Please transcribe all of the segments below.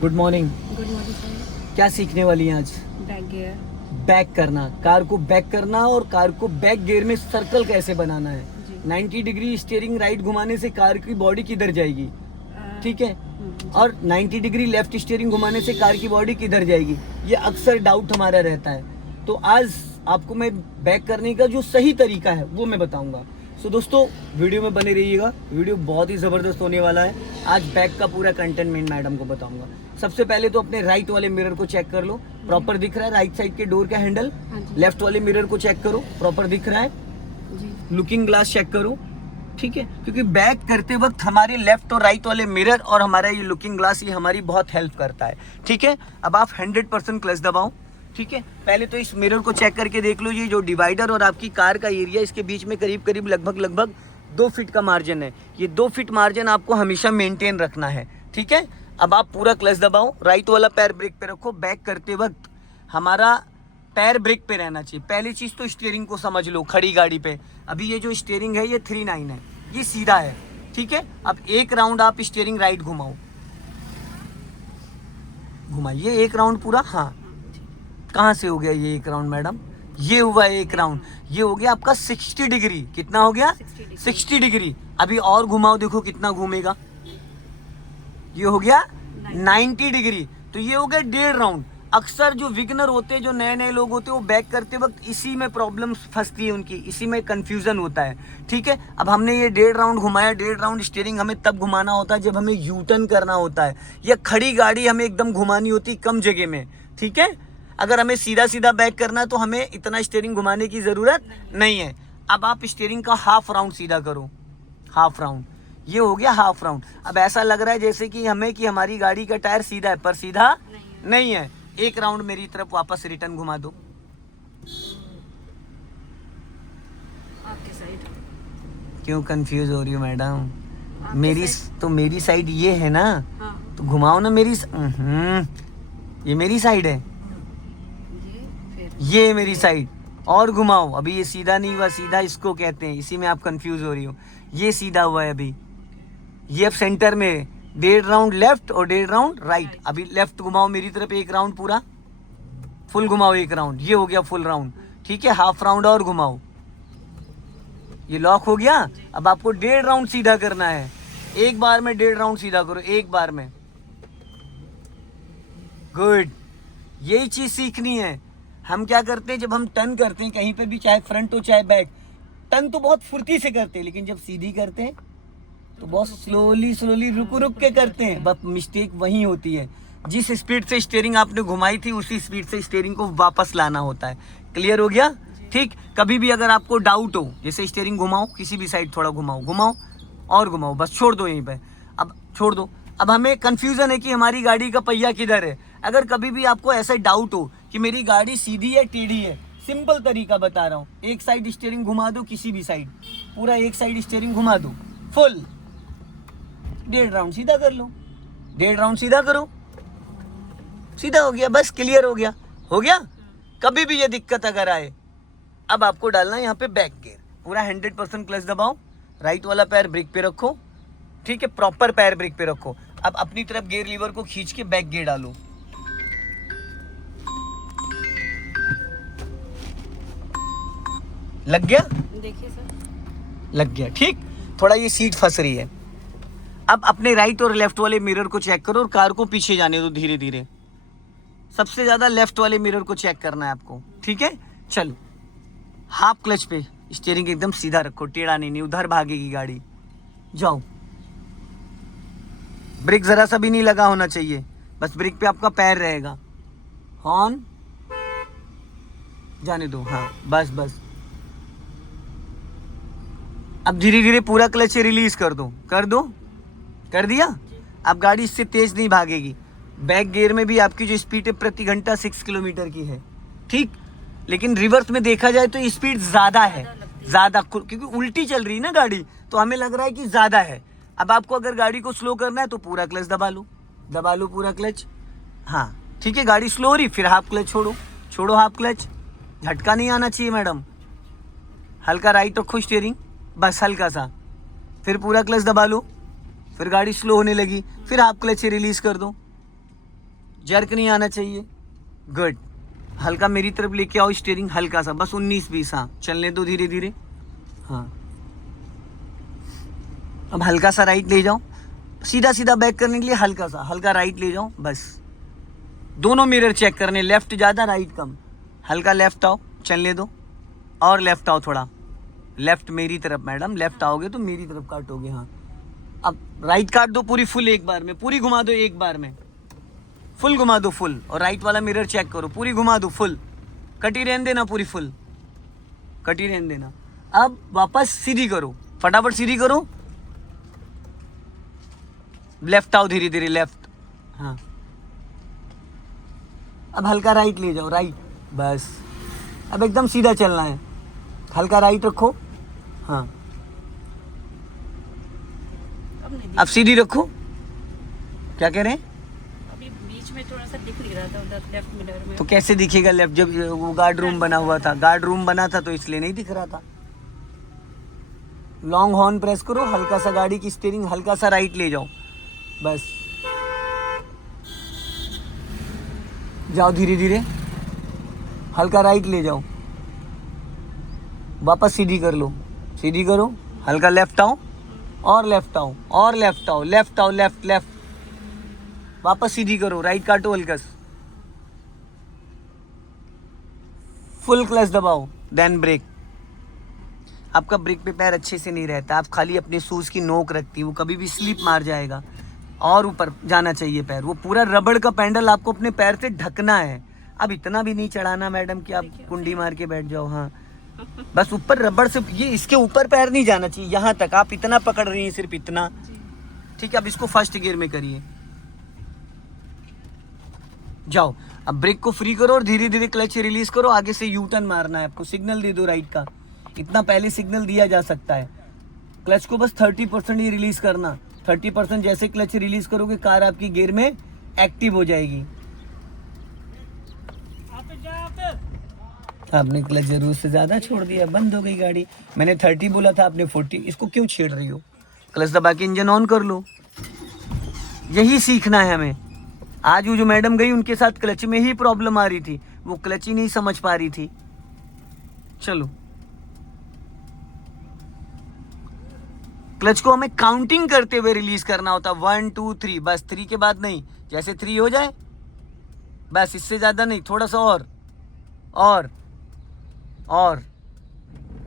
Good morning. Good morning sir. क्या सीखने वाली हैं आज? Back gear. बैक करना, कार को बैक करना और कार को बैक गियर में सर्कल कैसे बनाना है। जी। 90 डिग्री स्टीयरिंग राइट घुमाने से कार की बॉडी किधर जाएगी, ठीक है, जी। और 90 डिग्री लेफ्ट स्टीयरिंग घुमाने से कार की बॉडी किधर जाएगी, ये अक्सर डाउट हमारा रहता है। तो आज आपको मैं बैक करने का जो सही तरीका है वो मैं बताऊंगा। सो दोस्तों वीडियो में बने रहिएगा, वीडियो बहुत ही ज़बरदस्त होने वाला है। आज बैक का पूरा कंटेंट मैं मैडम को बताऊंगा। सबसे पहले तो अपने राइट वाले मिरर को चेक कर लो, प्रॉपर दिख रहा है राइट साइड के डोर का हैंडल। हाँ जी। लेफ्ट वाले मिरर को चेक करो, प्रॉपर दिख रहा है। जी। लुकिंग ग्लास चेक करो, ठीक है, क्योंकि बैक करते वक्त हमारे लेफ्ट और राइट वाले मिरर और हमारा ये लुकिंग ग्लास ये हमारी बहुत हेल्प करता है, ठीक है। अब आप 100% क्लच दबाओ, ठीक है। पहले तो इस मिरर को चेक करके देख लो, ये जो डिवाइडर और आपकी कार का एरिया इसके बीच में करीब करीब लगभग 2 फीट का मार्जिन है। ये 2 फीट मार्जिन आपको हमेशा मेंटेन रखना है, ठीक है। अब आप पूरा क्लच दबाओ, राइट वाला पैर ब्रेक पे रखो। बैक करते वक्त हमारा पैर ब्रेक पे रहना चाहिए। पहली चीज़ तो स्टीयरिंग को समझ लो खड़ी गाड़ी पे। अभी ये जो स्टीयरिंग है ये 3/9 है, ये सीधा है, ठीक है। अब एक राउंड आप स्टीयरिंग राइट घुमाओ, घुमाइए एक राउंड पूरा। हाँ, कहाँ से हो गया ये एक राउंड मैडम? ये हुआ एक राउंड, ये हो गया आपका 60 डिग्री। कितना हो गया? 60 डिग्री। अभी और घुमाओ, देखो कितना घूमेगा। ये हो गया 90 डिग्री। तो ये हो गया 1.5 राउंड। अक्सर जो विगनर होते हैं, जो नए नए लोग होते हैं, वो बैक करते वक्त इसी में प्रॉब्लम फंसती है उनकी, इसी में कंफ्यूजन होता है, ठीक है। अब हमने ये 1.5 राउंड घुमाया। 1.5 राउंड स्टीयरिंग हमें तब घुमाना होता है जब हमें यू टर्न करना होता है, या खड़ी गाड़ी हमें एकदम घुमानी होती है कम जगह में, ठीक है। अगर हमें सीधा सीधा बैक करना है तो हमें इतना स्टीयरिंग घुमाने की ज़रूरत नहीं है। अब आप स्टीयरिंग का हाफ राउंड सीधा करो, हाफ राउंड। ये हो गया हाफ राउंड। अब ऐसा लग रहा है जैसे कि हमारी गाड़ी का टायर सीधा है, पर सीधा नहीं है। एक राउंड मेरी तरफ वापस रिटर्न घुमा दो। आपके साइड। क्यों कंफ्यूज हो रही हो मैडम? आपके मेरी तो मेरी साइड ये है ना, हाँ। तो घुमाओ ना मेरी ये मेरी साइड है, ये फिर ये मेरी साइड। और घुमाओ। अभी ये सीधा नहीं हुआ, सीधा इसको कहते हैं, इसी में आप कंफ्यूज हो रही हो। ये सीधा हुआ है अभी, ये अब सेंटर में 1.5 राउंड लेफ्ट और 1.5 राउंड राइट। अभी लेफ्ट घुमाओ मेरी तरफ एक राउंड पूरा, फुल घुमाओ एक राउंड। ये हो गया फुल राउंड, ठीक है। हाफ राउंड और घुमाओ, ये लॉक हो गया। अब आपको 1.5 राउंड सीधा करना है। एक बार में 1.5 राउंड सीधा करो, एक बार में। गुड, यही चीज सीखनी है। हम क्या करते हैं, जब हम टर्न करते हैं कहीं पे भी, चाहे फ्रंट हो चाहे बैक, टर्न तो बहुत फुर्ती से करते हैं, लेकिन जब सीधी करते हैं तो बहुत स्लोली रुक के करते हैं। बस मिस्टेक वही होती है, जिस स्पीड से स्टीयरिंग आपने घुमाई थी उसी स्पीड से स्टीयरिंग को वापस लाना होता है। क्लियर हो गया? ठीक। कभी भी अगर आपको डाउट हो, जैसे स्टीयरिंग घुमाओ, किसी भी साइड थोड़ा घुमाओ और घुमाओ, बस छोड़ दो यहीं पे। अब छोड़ दो। अब हमें कंफ्यूजन है कि हमारी गाड़ी का पहिया किधर है। अगर कभी भी आपको ऐसा डाउट हो कि मेरी गाड़ी सीधी है टेढ़ी है, सिंपल तरीका बता रहा हूँ, एक साइड स्टीयरिंग घुमा दो, किसी भी साइड पूरा एक साइड स्टीयरिंग घुमा दो फुल, 1.5 राउंड सीधा कर लो। 1.5 राउंड सीधा करो, सीधा हो गया, बस क्लियर हो गया। हो गया? कभी भी ये दिक्कत अगर आए, अब आपको डालना है यहाँ पे बैक गियर। पूरा 100% क्लच दबाओ, राइट वाला पैर ब्रेक पे रखो, ठीक है, प्रॉपर पैर ब्रेक पे रखो। अब अपनी तरफ गियर लीवर को खींच के बैक गियर डालो। लग गया? देखिए सर। लग गया, ठीक। थोड़ा ये सीट फंस रही है। अब अपने राइट और लेफ्ट वाले मिरर को चेक करो और कार को पीछे जाने दो धीरे धीरे। सबसे ज्यादा लेफ्ट वाले मिरर को चेक करना है आपको, ठीक है। चलो, हाफ क्लच पे स्टीयरिंग एकदम सीधा रखो, टेढ़ा नहीं, उधर भागेगी गाड़ी। जाओ। ब्रेक जरा सा भी नहीं लगा होना चाहिए, बस ब्रेक पे आपका पैर रहेगा। हॉर्न जाने दो, हाँ बस बस। अब धीरे धीरे पूरा क्लच रिलीज कर दो, कर दिया। अब गाड़ी इससे तेज नहीं भागेगी। बैक गियर में भी आपकी जो स्पीड है प्रति घंटा 6 किलोमीटर की है, ठीक। लेकिन रिवर्स में देखा जाए तो स्पीड ज़्यादा है, ज़्यादा, क्योंकि उल्टी चल रही है ना गाड़ी, तो हमें लग रहा है कि ज़्यादा है। अब आपको अगर गाड़ी को स्लो करना है तो पूरा क्लच दबा लो पूरा क्लच। हाँ ठीक है, गाड़ी स्लो हो रही, फिर हाफ क्लच छोड़ो हाफ क्लच। झटका नहीं आना चाहिए मैडम। हल्का राइट रखो स्टीयरिंग, बस हल्का सा, फिर पूरा क्लच दबा लो। फिर गाड़ी स्लो होने लगी, फिर हाफ क्लच से रिलीज कर दो। जर्क नहीं आना चाहिए। गुड। हल्का मेरी तरफ लेके आओ स्टीयरिंग, हल्का सा, बस 19-20। हाँ, चलने दो धीरे धीरे। हाँ, अब हल्का सा राइट ले जाओ, सीधा सीधा बैक करने के लिए हल्का सा, हल्का राइट ले जाओ बस। दोनों मिरर चेक करने, लेफ्ट ज़्यादा राइट कम। हल्का लेफ्ट आओ, चलने दो, और लेफ्ट आओ थोड़ा, लेफ्ट मेरी तरफ मैडम, लेफ्ट आओगे तो मेरी तरफ काटोगे। हाँ, अब राइट काट दो पूरी फुल एक बार में, पूरी घुमा दो एक बार में, फुल घुमा दो फुल। और राइट वाला मिरर चेक करो, पूरी घुमा दो फुल, कटी रहने देना पूरी फुल, कटी रहने देना। अब वापस सीधी करो, फटाफट सीधी करो, लेफ्ट आओ धीरे धीरे, लेफ्ट। हाँ, अब हल्का राइट ले जाओ, राइट बस। अब एकदम सीधा चलना है, हल्का राइट रखो। हाँ, अब नहीं अब सीधी रखो। क्या कह रहे हैं? अभी बीच में थोड़ा सा दिख नहीं रहा था उधर लेफ्ट मिरर में। तो कैसे दिखेगा लेफ्ट, जब वो गार्ड रूम बना हुआ था, गार्ड रूम बना था तो इसलिए नहीं दिख रहा था। लॉन्ग हॉर्न प्रेस करो, हल्का सा गाड़ी की स्टीयरिंग हल्का सा राइट ले जाओ बस। जाओ धीरे धीरे, हल्का राइट ले जाओ, वापस सीधी कर लो, सीधी करो, हल्का लेफ्ट आओ, और लेफ्ट आओ, और लेफ्ट आओ, लेफ्ट आओ, लेफ्ट लेफ्ट, वापस सीधी करो, राइट काटो हल्का, फुल क्लच दबाओ, देन ब्रेक। आपका ब्रेक पे पैर अच्छे से नहीं रहता, आप खाली अपने शूज़ की नोक रखती, वो कभी भी स्लिप मार जाएगा, और ऊपर जाना चाहिए पैर। वो पूरा रबड़ का पैडल आपको अपने पैर से ढकना है। अब इतना भी नहीं चढ़ाना मैडम कि आप कुंडी मार के बैठ जाओ। हाँ, बस ऊपर रबड़ से, ये इसके ऊपर पैर नहीं जाना चाहिए, यहाँ तक आप इतना पकड़ रही हैं, सिर्फ इतना। ठीक है, अब इसको फर्स्ट गियर में करिए, जाओ। अब ब्रेक को फ्री करो और धीरे धीरे क्लच रिलीज करो, आगे से यू टर्न मारना है आपको, सिग्नल दे दो राइट का, इतना पहले सिग्नल दिया जा सकता है। क्लच को बस 30% ही रिलीज करना, 30% जैसे क्लच रिलीज करोगे कार आपकी गियर में एक्टिव हो जाएगी। आपने क्लच जरूर से ज्यादा छोड़ दिया, बंद हो गई गाड़ी। मैंने 30 बोला था, आपने 40, इसको क्यों छेड़ रही हो? क्लच दबा के इंजन ऑन कर लो, यही सीखना है हमें। आज वो जो मैडम गई उनके साथ क्लच में ही प्रॉब्लम आ रही थी, वो क्लच ही नहीं समझ पा रही थी। चलो, क्लच को हमें काउंटिंग करते हुए रिलीज करना होता, 1 2 3, बस 3 के बाद नहीं, जैसे 3 हो जाए बस, इससे ज्यादा नहीं, थोड़ा सा और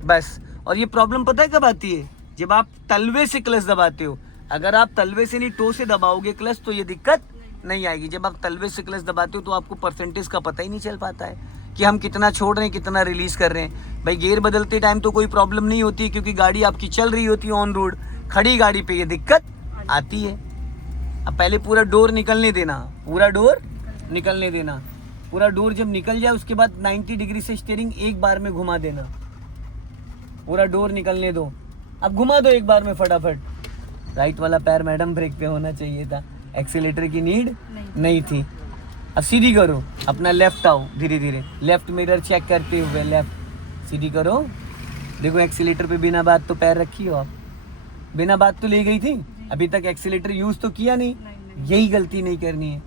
बस। और ये प्रॉब्लम पता है कब आती है? जब आप तलवे से क्लच दबाते हो। अगर आप तलवे से नहीं टो से दबाओगे क्लच तो ये दिक्कत नहीं आएगी। जब आप तलवे से क्लच दबाते हो तो आपको परसेंटेज का पता ही नहीं चल पाता है कि हम कितना छोड़ रहे हैं, कितना रिलीज कर रहे हैं। भाई गियर बदलते टाइम तो कोई प्रॉब्लम नहीं होती, क्योंकि गाड़ी आपकी चल रही होती है ऑन रोड। खड़ी गाड़ी पे ये दिक्कत आती है। अब पहले पूरा डोर निकलने देना, पूरा डोर निकलने देना। पूरा डोर जब निकल जाए उसके बाद 90 डिग्री से स्टीयरिंग एक बार में घुमा देना। पूरा डोर निकलने दो, अब घुमा दो एक बार में फटाफट। राइट वाला पैर मैडम ब्रेक पे होना चाहिए था, एक्सीलेटर की नीड नहीं थी। अब सीधी करो, अपना लेफ्ट आओ धीरे धीरे, लेफ्ट मिरर चेक करते हुए लेफ्ट सीधी करो। देखो एक्सीलेटर पे बिना बात तो पैर रखी हो आप, बिना बात तो ले गई थी, अभी तक एक्सीलेटर यूज तो किया नहीं। यही गलती नहीं करनी है,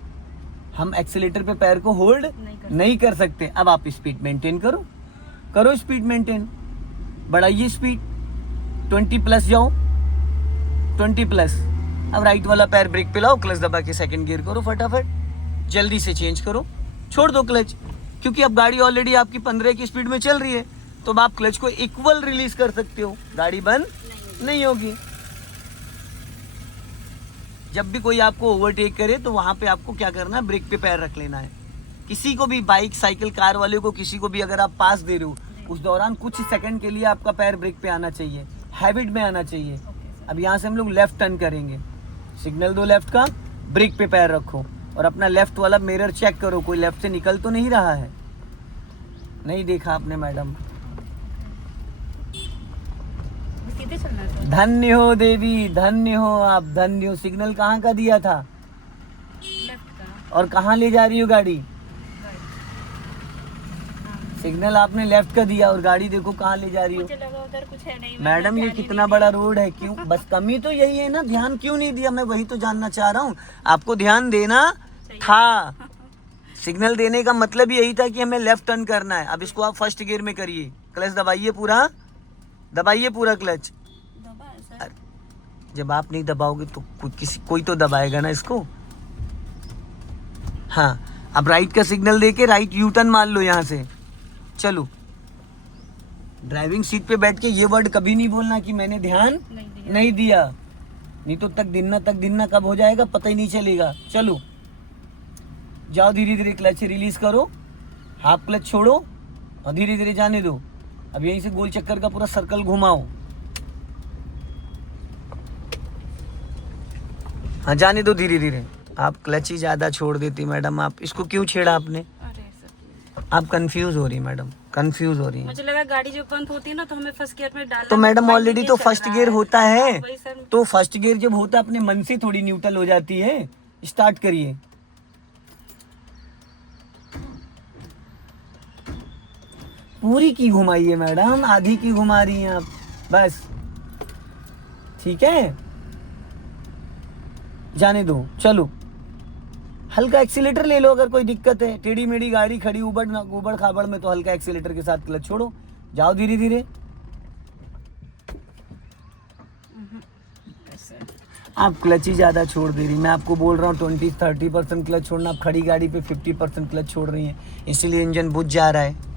हम एक्सीलेटर पे पैर को होल्ड नहीं कर सकते। अब आप स्पीड मेंटेन करो स्पीड मेंटेन, बढ़ाइए स्पीड, 20 प्लस जाओ, 20 प्लस। अब राइट वाला पैर ब्रेक पे लाओ, क्लच दबा के सेकंड गियर करो फटाफट, जल्दी से चेंज करो, छोड़ दो क्लच, क्योंकि अब गाड़ी ऑलरेडी आपकी 15 की स्पीड में चल रही है, तो अब आप क्लच को इक्वल रिलीज कर सकते हो, गाड़ी बंद नहीं होगी। जब भी कोई आपको ओवरटेक करे तो वहां पे आपको क्या करना है, ब्रेक पे पैर रख लेना है। किसी को भी, बाइक साइकिल कार वाले को, किसी को भी अगर आप पास दे रहे हो, उस दौरान कुछ सेकंड के लिए आपका पैर ब्रेक पे आना चाहिए, हैबिट में आना चाहिए। अब यहाँ से हम लोग लेफ्ट टर्न करेंगे, सिग्नल दो लेफ्ट का, ब्रेक पे पैर रखो और अपना लेफ्ट वाला मिरर चेक करो, कोई लेफ्ट से निकल तो नहीं रहा है। नहीं देखा आपने मैडम? सीधे चलना था। धन्य हो देवी, धन्य हो आप, धन्य हो। सिग्नल कहाँ का दिया था? लेफ्ट का। और कहाँ ले जा रही हो गाड़ी? सिग्नल आपने लेफ्ट का दिया और गाड़ी देखो कहाँ ले जा रही हो। मुझे लगा उधर कुछ है नहीं। मैडम ये कितना बड़ा रोड है, क्यों? बस कमी तो यही है ना, ध्यान क्यों नहीं दिया? मैं वही तो जानना चाह रहा हूँ। आपको ध्यान देना था। सिग्नल देने का मतलब यही था कि हमें लेफ्ट टर्न करना है। अब इसको आप फर्स्ट गियर में करिए, क्लच दबाइए पूरा क्लच। दबा है सर। जब आप नहीं दबाओगे तो कोई तो दबाएगा ना इसको। हाँ, अब राइट का सिग्नल देके राइट यू टर्न मार लो यहाँ से। चलो, ड्राइविंग सीट पे बैठ के ये वर्ड कभी नहीं बोलना कि मैंने ध्यान नहीं दिया, नहीं तो तक दिन कब हो जाएगा पता ही नहीं चलेगा। चलो जाओ, धीरे धीरे क्लच रिलीज करो, हाफ क्लच छोड़ो और धीरे धीरे जाने दो। अब यहीं से गोल चक्कर का पूरा सर्कल घुमाओ। हाँ, जाने दो धीरे धीरे। आप क्लच ही ज्यादा छोड़ देती मैडम, आप इसको क्यों छेड़ा आपने? अरे सर, आप कंफ्यूज हो रही मैडम, कंफ्यूज हो रही है। मुझे लगा गाड़ी जो बंद होती है ना तो हमें फर्स्ट गियर में डालना। तो मैडम ऑलरेडी तो फर्स्ट गियर होता है, वही सर। तो फर्स्ट गियर जब होता है अपने मन से थोड़ी न्यूट्रल हो जाती है। स्टार्ट करिए। पूरी की घुमाइए मैडम, आधी की घुमा रही हैं आप, बस ठीक है, जाने दो। चलो, हल्का एक्सीलेटर ले लो अगर कोई दिक्कत है। टेढ़ी मेढ़ी गाड़ी खड़ी उबड़ खाबड़ में तो हल्का एक्सीलेटर के साथ क्लच छोड़ो, जाओ धीरे धीरे। आप क्लच ही ज्यादा छोड़ दे रही, मैं आपको बोल रहा हूँ 20-30% क्लच छोड़ना। आप खड़ी गाड़ी पे 50% क्लच छोड़ रही हैं, इसीलिए इंजन बुझ जा रहा है।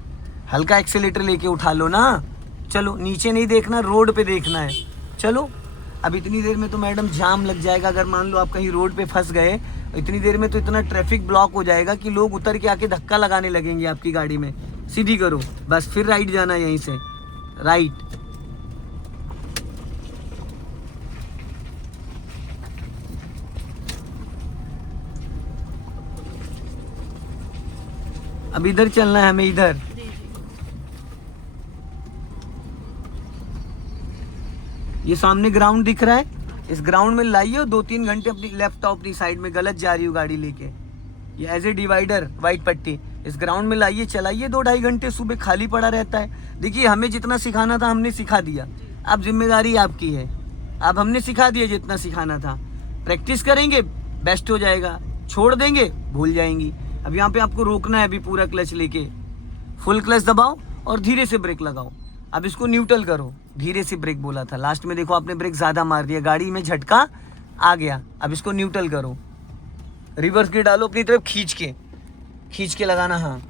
हल्का एक्सीलेटर लेके उठा लो ना। चलो, नीचे नहीं देखना, रोड पे देखना है। चलो, अब इतनी देर में तो मैडम जाम लग जाएगा। अगर मान लो आप कहीं रोड पे फंस गए, इतनी देर में तो इतना ट्रैफिक ब्लॉक हो जाएगा कि लोग उतर के आके धक्का लगाने लगेंगे आपकी गाड़ी में। सीधी करो बस, फिर राइट जाना, यहीं से राइट। अब इधर चलना है हमें, इधर। ये सामने ग्राउंड दिख रहा है, इस ग्राउंड में लाइए और 2-3 घंटे अपनी लेफ्ट अपनी साइड में, गलत जा रही हो गाड़ी लेके, ये एज ए डिवाइडर व्हाइट पट्टी, इस ग्राउंड में लाइए, चलाइए 2-2.5 घंटे। सुबह खाली पड़ा रहता है। देखिए, हमें जितना सिखाना था हमने सिखा दिया, अब जिम्मेदारी आपकी है। अब हमने सिखा दिया जितना सिखाना था, प्रैक्टिस करेंगे बेस्ट हो जाएगा, छोड़ देंगे भूल जाएंगी। अब यहाँ पे आपको रोकना है अभी, पूरा क्लच लेके फुल क्लच दबाओ और धीरे से ब्रेक लगाओ। अब इसको न्यूट्रल करो, धीरे से ब्रेक बोला था, लास्ट में देखो आपने ब्रेक ज्यादा मार दिया, गाड़ी में झटका आ गया। अब इसको न्यूट्रल करो, रिवर्स गियर डालो अपनी तरफ, खींच के लगाना। हाँ,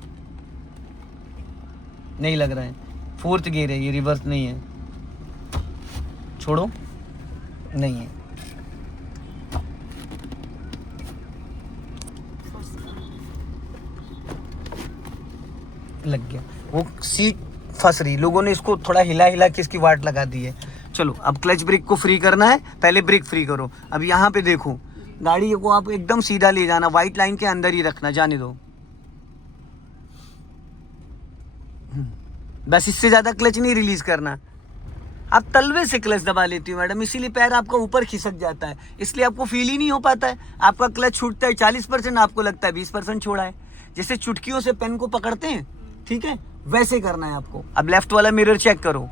नहीं लग रहा है, 4th गियर है ये, रिवर्स नहीं है। छोड़ो, नहीं है। लग गया, वो सीट फंस रही, लोगों ने इसको थोड़ा हिला के इसकी वाट लगा दी है। चलो, अब क्लच ब्रेक को फ्री करना है, पहले ब्रेक फ्री करो। अब यहाँ पे देखो, गाड़ी को आप एकदम सीधा ले जाना, व्हाइट लाइन के अंदर ही रखना, जाने दो बस, इससे ज्यादा क्लच नहीं रिलीज करना। आप तलवे से क्लच दबा लेती हो मैडम, इसीलिए पैर आपका ऊपर खिसक जाता है, इसलिए आपको फील ही नहीं हो पाता है। आपका क्लच छूटता है 40%, आपको लगता है 20% छोड़ा है। जैसे चुटकियों से पेन को पकड़ते हैं, ठीक है, वैसे करना है आपको। अब लेफ्ट वाला मिरर चेक करो,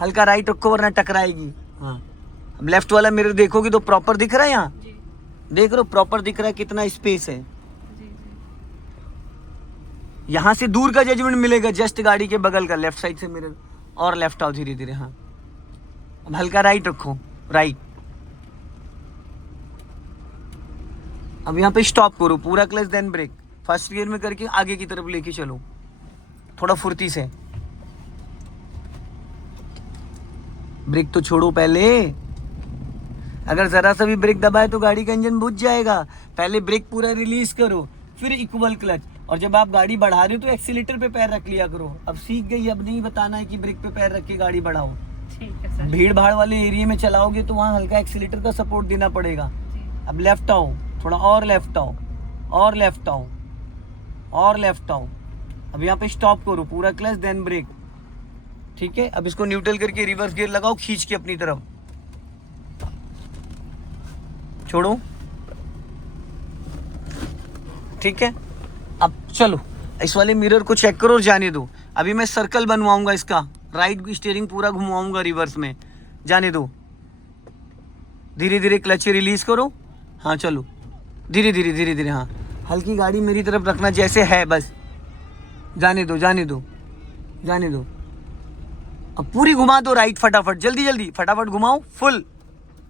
हल्का राइट रखो वरना टकराएगी। हाँ, अब लेफ्ट वाला मिरर देखोगे तो प्रॉपर दिख रहा है, यहाँ देख रहे हो प्रॉपर दिख रहा है, कितना स्पेस है। यहाँ से दूर का जजमेंट मिलेगा, जस्ट गाड़ी के बगल का, लेफ्ट साइड से मिरर, और लेफ्ट आओ धीरे धीरे। हाँ, अब हल्का राइट रखो, राइट। अब यहाँ पे स्टॉप करो, पूरा clutch then brake, first gear में करके आगे की तरफ लेके चलो, थोड़ा फुर्ती से। ब्रेक तो छोड़ो पहले, अगर जरा सा भी ब्रेक दबाए तो गाड़ी का इंजन बुझ जाएगा। पहले ब्रेक पूरा रिलीज करो, फिर इक्वल क्लच, और जब आप गाड़ी बढ़ा रहे हो तो एक्सीलेटर पे पैर रख लिया करो। अब सीख गई, अब नहीं बताना है कि ब्रेक पे पैर रख के गाड़ी बढ़ाओ। ठीक है सर। भीड़ भाड़ वाले एरिया में चलाओगे तो वहाँ हल्का एक्सीलेटर का सपोर्ट देना पड़ेगा। अब लेफ्ट आओ, थोड़ा और लेफ्ट आओ, और लेफ्ट आओ, और लेफ्ट आओ। अब यहाँ पे स्टॉप करो, पूरा क्लच देन ब्रेक, ठीक है। अब इसको न्यूट्रल करके रिवर्स गियर लगाओ, खींच के अपनी तरफ, छोड़ो, ठीक है। अब चलो, इस वाले मिरर को चेक करो और जाने दो। अभी मैं सर्कल बनवाऊंगा इसका, राइट स्टीयरिंग पूरा घुमाऊंगा रिवर्स में, जाने दो। धीरे धीरे क्लच रिलीज करो। हाँ चलो, धीरे धीरे धीरे धीरे, हाँ हल्की गाड़ी मेरी तरफ रखना जैसे है, बस जाने दो जाने दो जाने दो। अब पूरी घुमा दो राइट, फटाफट जल्दी जल्दी फटाफट घुमाओ, फुल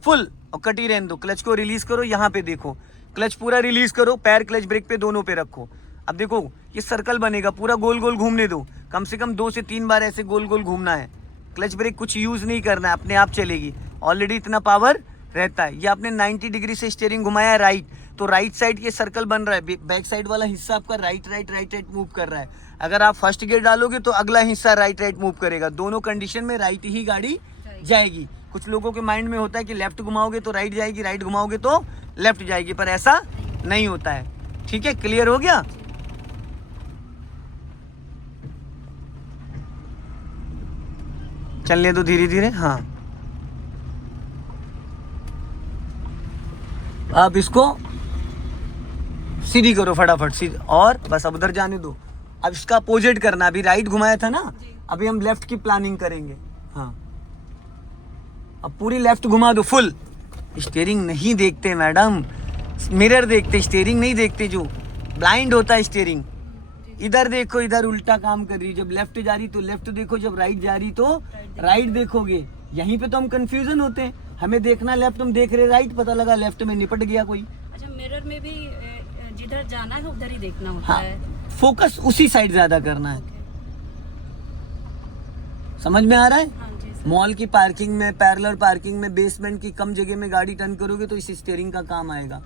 फुल, और कटी रहने दो। क्लच को रिलीज करो, यहाँ पे देखो क्लच पूरा रिलीज करो, पैर क्लच ब्रेक पे दोनों पे रखो। अब देखो ये सर्कल बनेगा, पूरा गोल गोल घूमने दो, कम से कम 2 से 3 बार ऐसे गोल गोल घूमना है। क्लच ब्रेक कुछ यूज नहीं करना है, अपने आप चलेगी, ऑलरेडी इतना पावर रहता है। ये आपने 90 डिग्री से स्टीयरिंग घुमाया राइट, तो राइट साइड ये सर्कल बन रहा है, बैक साइड वाला हिस्सा आपका right right right right move कर रहा है। अगर आप फर्स्ट गियर डालोगे तो अगला हिस्सा राइट राइट मूव करेगा, दोनों कंडीशन में राइट ही गाड़ी जाएगी। कुछ लोगों के माइंड में होता है कि लेफ्ट घुमाओगे तो राइट जाएगी, राइट घुमाओगे तो लेफ्ट जाएगी, पर ऐसा नहीं होता है। ठीक है, क्लियर हो गया? चलने दो धीरे धीरे। हाँ, अब इसको सीधी करो फटाफट, सीधी, और बस अब उधर जाने दो। अब इसका अपोजिट करना, अभी राइट घुमाया था ना, अभी हम लेफ्ट की प्लानिंग करेंगे। हाँ, अब पूरी लेफ्ट घुमा दो फुल। स्टीयरिंग नहीं देखते मैडम, मिरर देखते, स्टीयरिंग नहीं देखते। जो ब्लाइंड होता है स्टीयरिंग, इधर देखो, इधर उल्टा काम कर रही है। जब लेफ्ट जा रही तो लेफ्ट देखो, जब राइट जा रही तो राइट देखोगे। यहीं पे तो हम कंफ्यूजन होते हैं, हमें देखना लेफ्ट, हम देख रहे राइट, पता लगा लेफ्ट में निपट गया कोई। अच्छा, मिरर में भी जिधर जाना है उधर ही देखना होता हाँ, है। फोकस उसी साइड ज्यादा करना है। समझ में आ रहा है? हाँ जी सर। मॉल की पार्किंग में, पैरेलल पार्किंग में, बेसमेंट की कम जगह में गाड़ी टर्न करोगे तो इस स्टीयरिंग का काम आएगा।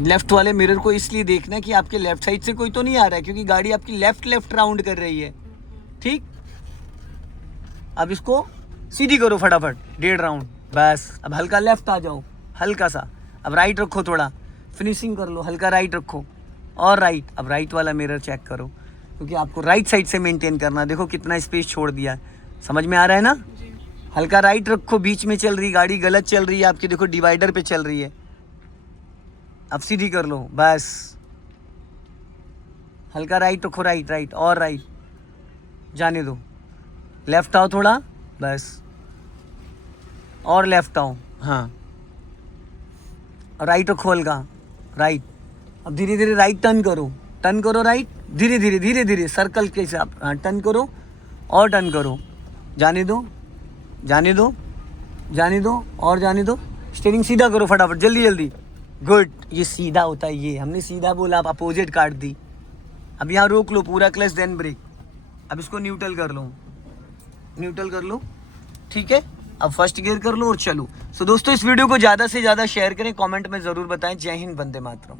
लेफ्ट वाले मिरर को इसलिए देखना है कि आपके लेफ्ट साइड से कोई तो नहीं आ रहा है, क्योंकि गाड़ी आपकी लेफ्ट राउंड कर रही है। ठीक, अब इसको सीधी करो फटाफट, 1.5 राउंड, बस। अब हल्का लेफ्ट आ जाओ, हल्का सा। अब राइट रखो, थोड़ा फिनिशिंग कर लो, हल्का राइट रखो और राइट। अब राइट वाला मिरर चेक करो, क्योंकि आपको राइट साइड से मेंटेन करना। देखो कितना स्पेस छोड़ दिया, समझ में आ रहा है ना? हल्का राइट रखो, बीच में चल रही गाड़ी, गलत चल रही है आपकी, देखो डिवाइडर पे चल रही है। अब सीधी कर लो, बस। हल्का राइट रखो, राइट राइट और राइट, जाने दो। लेफ्ट आओ थोड़ा, बस, और लेफ्ट आओ। हाँ, राइट रखो हल्का, राइट। अब धीरे धीरे राइट टर्न करो राइट, धीरे धीरे धीरे धीरे सर्कल के हिसाब। हाँ, टर्न करो और टर्न करो, जाने दो जाने दो जाने दो और जाने दो। स्टीयरिंग सीधा करो फटाफट, जल्दी जल्दी, गुड। ये सीधा होता है, ये हमने सीधा बोला, आप अपोजिट काट दी। अब यहाँ रोक लो पूरा, क्लच देन ब्रेक। अब इसको न्यूट्रल कर लो, न्यूट्रल कर लो, ठीक है। अब फर्स्ट गियर कर लो और चलो। सो दोस्तों, इस वीडियो को ज़्यादा से ज़्यादा शेयर करें, कमेंट में ज़रूर बताएं। जय हिंद, वंदे मातरम।